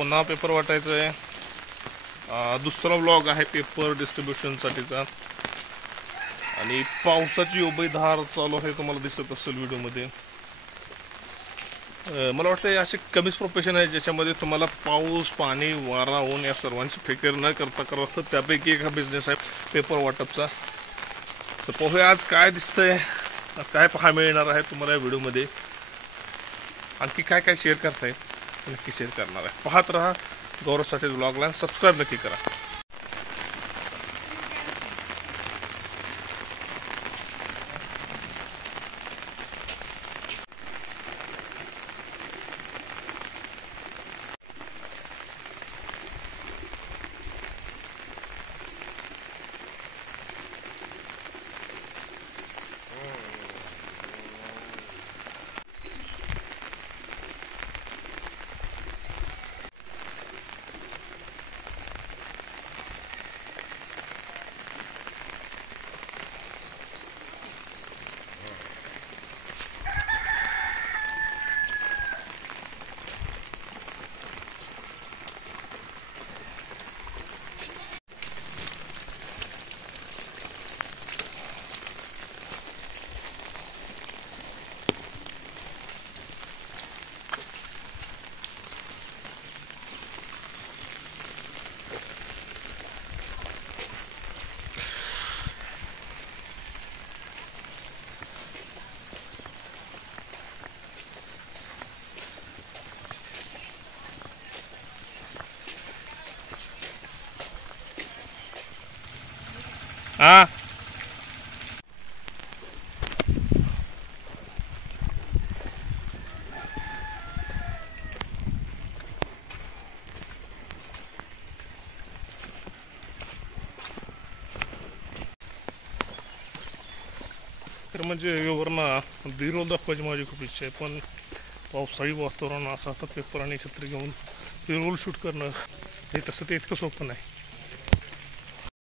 पुन्हा पेपर वाटायचं आहे. दुसरा व्लॉग आहे पेपर डिस्ट्रीब्युशनसाठीचा. आणि पावसाची उभयधार चालू आहे, तुम्हाला दिसत असेल व्हिडिओमध्ये. मला वाटतं असे कमीच प्रोफेशन आहे ज्याच्यामध्ये तुम्हाला पाऊस, पाणी, वारा, ऊन या सर्वांची फिकर न करता करत त्यापैकी एक हा बिझनेस आहे पेपर वाटपचा. तर पाहूया आज काय दिसतंय, आज काय पाहायला मिळणार आहे तुम्हाला या व्हिडिओमध्ये. आणखी काय काय शेअर करताय नक्की शेअर करणार आहे. पाहत राहा गौरवसाठी व्लॉगला, सबस्क्राईब नक्की करा. तर म्हणजे व्यवहारना बिरोल दाखवायची माझी खूप इच्छा आहे, पण पावसाळी वातावरण असं आता पेपर आणि छत्री घेऊन बिरोल शूट करणं हे तसं ते इतकं सोपं नाही.